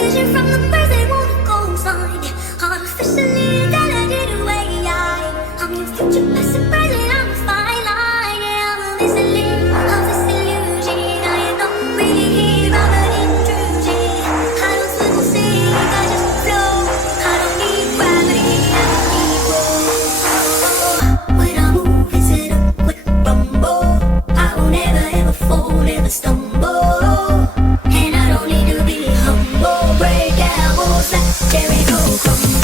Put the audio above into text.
vision from the birds they wanna go sign. Artificially delegated away. I'm your future, past and present. I'm a fine line. Yeah, I'm a listening of this illusion. I am not really here. I'm an intrusion. I don't swim or sing. I just flow. I don't need gravity. I don't need roll. When I move, it's in a quick rumble. I will never ever fall, never stumble. And I don't need to be humble. Break down walls like Jericho crumble.